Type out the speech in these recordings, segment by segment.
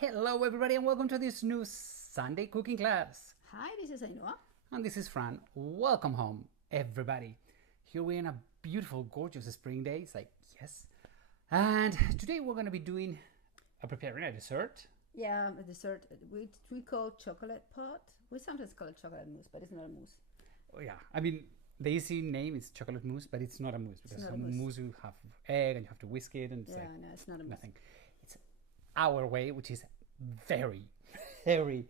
Hello everybody and welcome to this new Sunday cooking class. Hi, this is Ainhoa. And this is Fran. Welcome home everybody. Here we're in a beautiful, gorgeous spring day. It's like, yes. And today we're going to be preparing a dessert. Yeah, a dessert we call chocolate pot. We sometimes call it chocolate mousse, but it's not a mousse. Oh yeah, I mean the easy name is chocolate mousse, but it's not a mousse because a mousse you have egg and you have to whisk it and no, it's not a mousse. Nothing. It's our way, which is very, very,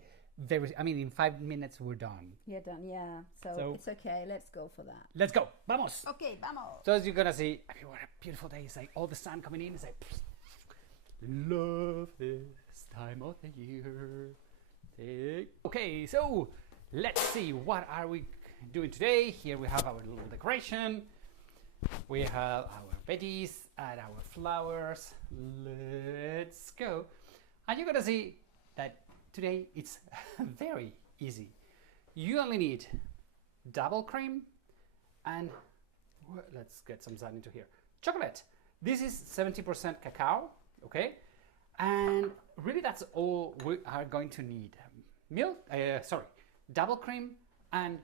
I mean, in 5 minutes we're done. You're done, yeah. So it's okay. Let's go for that. Let's go. Vamos. Okay, vamos. So as you're gonna see, I mean, what a beautiful day. It's like all the sun coming in. It's like, love this time of the year. Okay, so let's see, what are we doing today? Here we have our little decoration. We have our veggies and our flowers. Let's go. And you're gonna see that today it's very easy. You only need double cream and let's get some sun into here. Chocolate. This is 70% cacao, okay? And really that's all we are going to need. Double cream and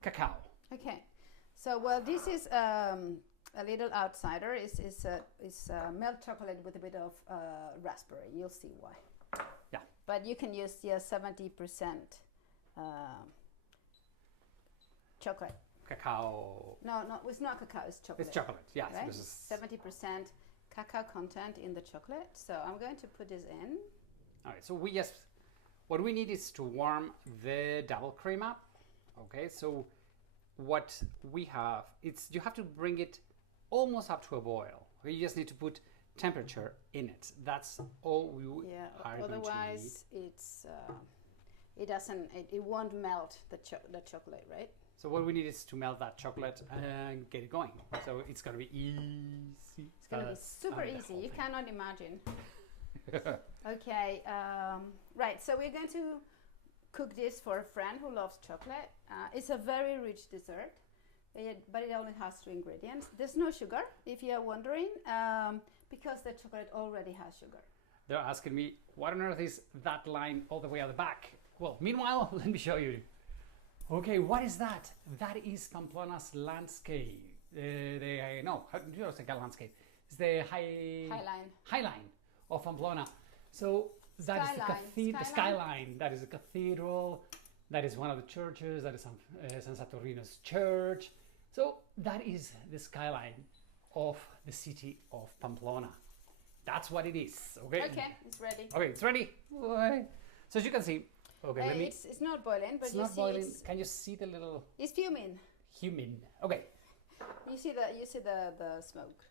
cacao. Okay. So, well, this is a little outsider. It's milk chocolate with a bit of raspberry. You'll see why. Yeah. But you can use 70% chocolate. Cacao. No, it's not cacao. It's chocolate. It's chocolate. Yes. Right? 70% cacao content in the chocolate. So I'm going to put this in. All right. So what we need is to warm the double cream up. Okay. So what we have, you have to bring it almost up to a boil. Okay? You just need to put temperature in it. That's all we are going to need. Otherwise, it won't melt the chocolate, right? So what we need is to melt that chocolate and get it going. So it's going to be easy. It's going to be super easy. You cannot imagine. Okay, right. So we're going to cook this for a friend who loves chocolate. It's a very rich dessert, but it only has 2 ingredients. There's no sugar, if you are wondering, because the chocolate already has sugar. They're asking me, what on earth is that line all the way at the back? Well, meanwhile, let me show you. Okay, what is that? That is Pamplona's landscape. How do you say landscape? It's the high line of Pamplona. So that is the skyline. That is a cathedral. That is one of the churches. That is San Saturnino's church. So that is the skyline of the city of Pamplona. That's what it is. Okay. Okay, it's ready. Okay, it's ready. So as you can see, okay, it's not boiling, but it's not boiling. Can you see the little? It's fuming. Okay. You see the smoke.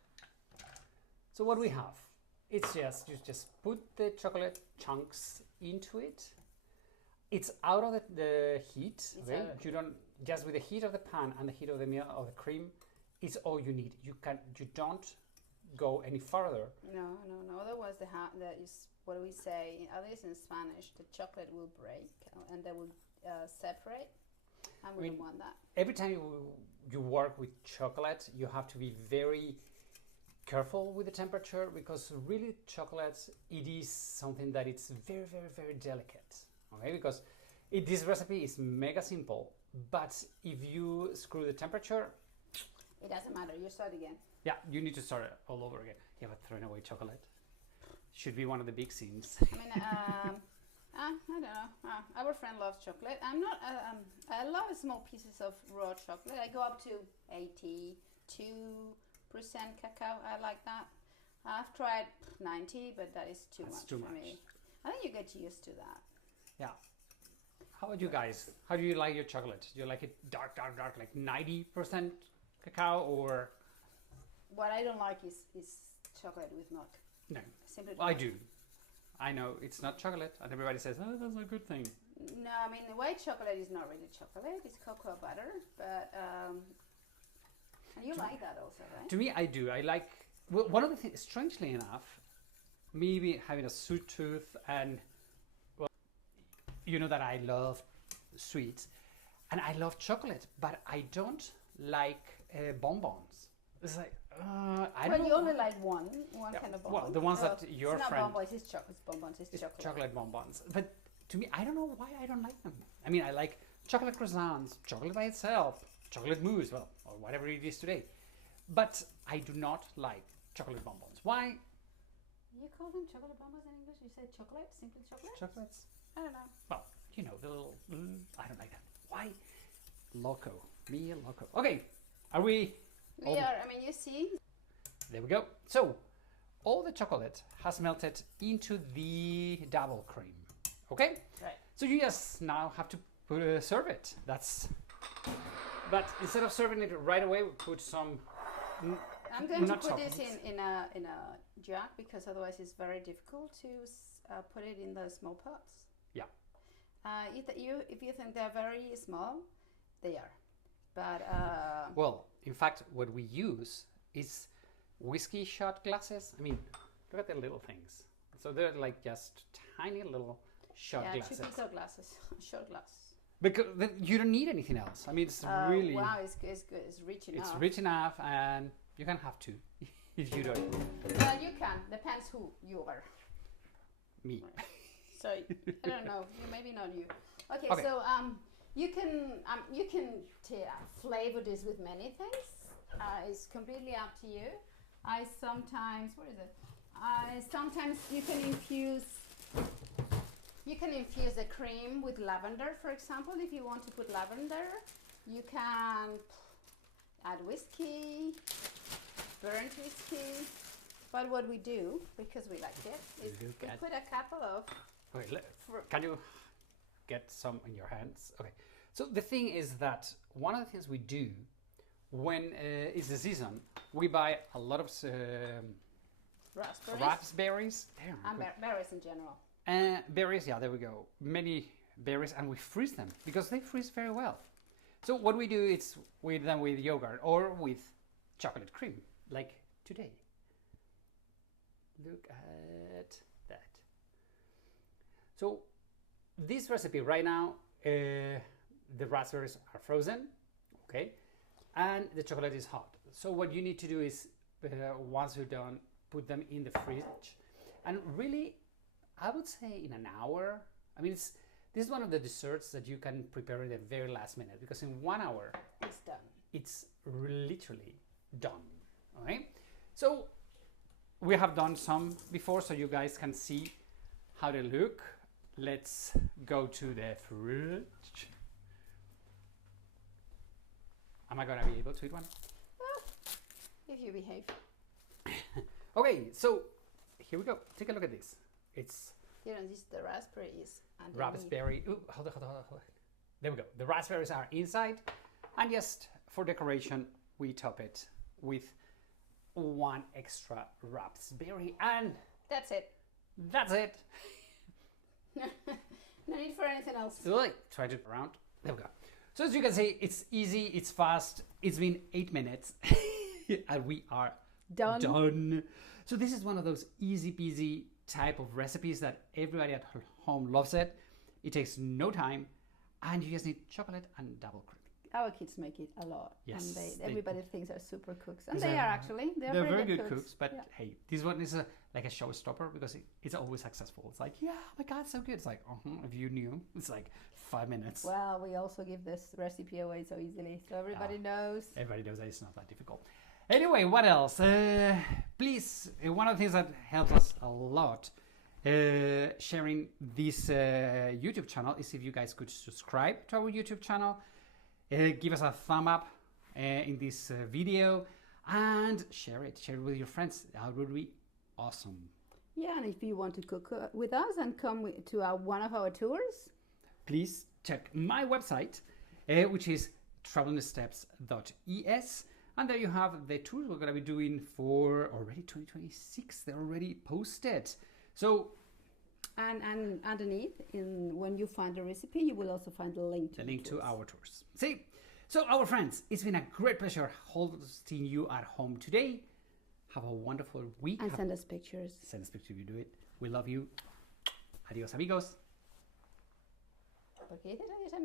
So what we have, it's you just put the chocolate chunks into it. It's out of the heat. Okay? You don't just with the heat of the pan and the heat of the milk of the cream. It's all you need. You don't go any further. No. Otherwise, that is what we say. At least in Spanish, the chocolate will break and they will separate. And we don't want that. Every time you work with chocolate, you have to be very careful with the temperature because really chocolate, it is something that it's very, very, very delicate. Okay, because this recipe is mega simple, but if you screw the temperature, it doesn't matter. You start again. Yeah, you need to start it all over again. Yeah, but throwing away chocolate should be one of the big sins. I mean, I don't know. Our friend loves chocolate. I'm not. I love small pieces of raw chocolate. I go up to 82% cacao. I like that. I've tried 90, but that is too much for me. I think you get used to that. Yeah. How about you guys? How do you like your chocolate? Do you like it dark, like 90% cacao, or? What I don't like is chocolate with milk. No. Simply I do. I know it's not chocolate, and everybody says, "Oh, that's a good thing." No, I mean the white chocolate is not really chocolate; it's cocoa butter. But and you like that also, right? To me, I do. I like. Well, one of the things, strangely enough, maybe having a sweet tooth, and well, you know that I love sweets, and I love chocolate, but I don't like bonbons. It's like, I Well, don't you know. only like one Yeah, kind of bonbon. well, the ones that your it's not friend- bonbons, it's bonbons, it's It's chocolate. chocolate bonbons. But to me, I don't know why I don't like them. I mean, I like chocolate croissants, chocolate by itself, chocolate mousse, well, or whatever it is today. But I do not like chocolate bonbons. Why? You call them chocolate bonbons in English? You say chocolate, simply chocolate? Chocolates? I don't know. Well, you know, the little, I don't like that. Why? Loco. Me loco. Okay, are we? We are, I mean, you see, There we go. So, all the chocolate has melted into the double cream. Okay? right. So you just now have to serve it. But instead of serving it right away, we put some. I'm going to not put this toppings. in a jug because otherwise it's very difficult to put it in the small pots. Yeah. If you think they're very small, they are. But Well, in fact, what we use is whiskey shot glasses. I mean, look at the little things. So they're like just tiny little shot yeah, glasses. chupito glasses, short glass. Because you don't need anything else. I mean, it's really. Wow, it's good. It's rich enough. It's rich enough, and you can have two if you don't. Well, you can. Depends who you are. Me. So I don't know. Maybe not you. Okay. Okay. So you can flavor this with many things. It's completely up to you. I sometimes you can infuse the cream with lavender, for example. If you want to put lavender, you can add whiskey, burnt whiskey. But what we do, because we like it, is we put a couple of. Okay, can you get some in your hands? Okay. So the thing is that one of the things we do when it's the season, we buy a lot of raspberries. And berries in general. Berries, yeah, there we go. Many berries, and we freeze them because they freeze very well. So what we do is with them with yogurt or with chocolate cream, like today. Look at that. So this recipe right now, the raspberries are frozen, okay, and the chocolate is hot. So what you need to do is, once you're done, put them in the fridge, and really, I would say in an hour. I mean, this is one of the desserts that you can prepare in the very last minute because in 1 hour, it's done. It's literally done. Okay, so we have done some before, so you guys can see how they look. Let's go to the fridge. Am I gonna be able to eat one? Well, if you behave. Okay, so here we go. Take a look at this. It's You know, this the raspberries. raspberry. Ooh, hold on. There we go. The raspberries are inside, and just for decoration, we top it with one extra raspberry, and That's it. that's it. No need for anything else. So like, try to around. There we go. So as you can see, it's easy, it's fast. It's been 8 minutes, and we are done. So this is one of those easy peasy type of recipes that everybody at home loves it. It takes no time, and you just need chocolate and double cream. Our kids make it a lot. Yes, And they everybody thinks they're super cooks. And These they are- are actually. They're very good good cooks, but Yeah. hey, this one is like a showstopper because it's always successful. It's like, yeah, oh my God, so good. It's like, if you knew, it's like 5 minutes. Well, we also give this recipe away so easily. So everybody knows. Everybody knows that it's not that difficult. Anyway, what else? Please, one of the things that helps us a lot sharing this YouTube channel is if you guys could subscribe to our YouTube channel, give us a thumb up in this video, and share it with your friends. That would be awesome. Yeah, and if you want to cook with us and come to one of our tours, please check my website, which is travelingsteps.es. And there you have the tours we're going to be doing for already 2026. They're already posted. So, and underneath, when you find the recipe, you will also find the link to our tours. See, so our friends, it's been a great pleasure hosting you at home today. Have a wonderful week. And send us pictures. Send us pictures if you do it. We love you. Adios, amigos. ¿Por qué dices adiós, amigos?